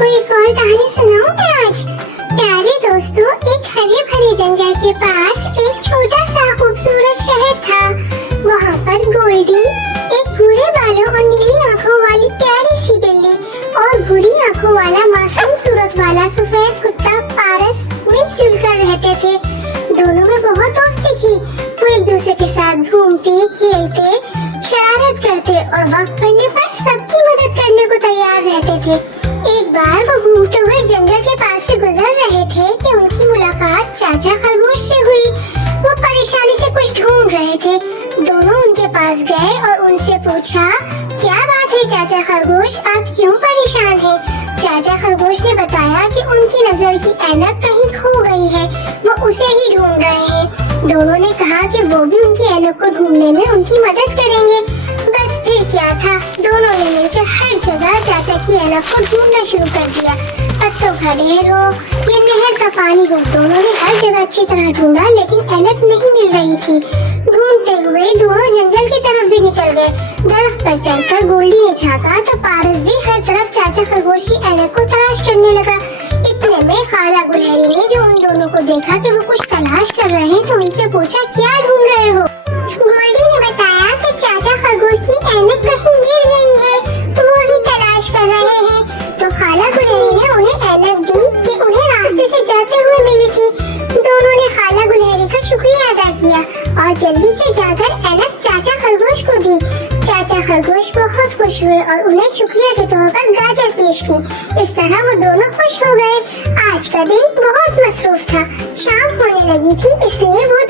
आपको एक और कहानी सुनाऊं मैं आज। प्यारे दोस्तों, एक हरे भरे जंगल के पास एक छोटा सा खूबसूरत शहर था। वहाँ पर गोल्डी, एक भूरे बालों और नीली आँखों वाली प्यारी सी बिल्ली और भूरी आँखों वाला मासूम सूरत वाला सफेद कुत्ता पारस मिलजुल कर रहते थे। दोनों में बहुत दोस्ती थी। वो एक दूसरे के साथ घूमते, खेलते, शरारत करते और वक्त पड़ने पर सबकी मदद करने को तैयार रहते थे। एक बार वो घूमते हुए जंगल के पास से गुजर रहे थे कि उनकी मुलाकात चाचा खरगोश से हुई। वो परेशानी से कुछ ढूंढ रहे थे। दोनों उनके पास गए और उनसे पूछा, क्या बात है चाचा खरगोश, आप क्यों परेशान हैं? चाचा खरगोश ने बताया कि उनकी नजर की ऐनक कहीं खो गई है, वो उसे ही ढूंढ रहे हैं। दोनों ने कहा कि वो भी उनकी ऐनक को ढूंढने में उनकी मदद करेंगे। बस फिर क्या था, दोनों ने मिलकर हर जगह चाचा की ऐनक को ढूंढना शुरू कर दिया। पत्तों का ढेर हो या नहर का पानी हो, दोनों ने हर जगह अच्छी तरह ढूंढा, लेकिन ऐनक नहीं मिल रही थी। ढूंढते हुए दोनों जंगल की तरफ भी निकल गए। दरख्त पर चढ़कर गोल्डी ने झाँका तो पारस भी हर तरफ चाचा खरगोश की ऐनक को तलाश करने लगा। इतने में खाला गुलहरी ने जो उन दोनों को देखा कि वो कुछ तलाश कर रहे हैं, तो उनसे पूछा, क्या ढूंढ रहे हो? गोल्डी ने बताया कि चाचा खरगोश की ऐनक कहीं गिर गई है, वो ही तलाश कर रहे हैं। तो खाला गुलहरी ने उन्हें ऐनक दी कि उन्हें रास्ते से जाते हुए मिली थी। दोनों ने खाला गुलहरी का शुक्रिया अदा किया और जल्दी से जाकर ऐनक चाचा खरगोश को दी। चाचा खरगोश बहुत खुश हुए और उन्हें शुक्रिया के तौर पर गाजर पेश की। इस तरह वो दोनों खुश हो गए। आज का दिन बहुत मसरूफ था। शाम होने लगी थी, इसलिए वो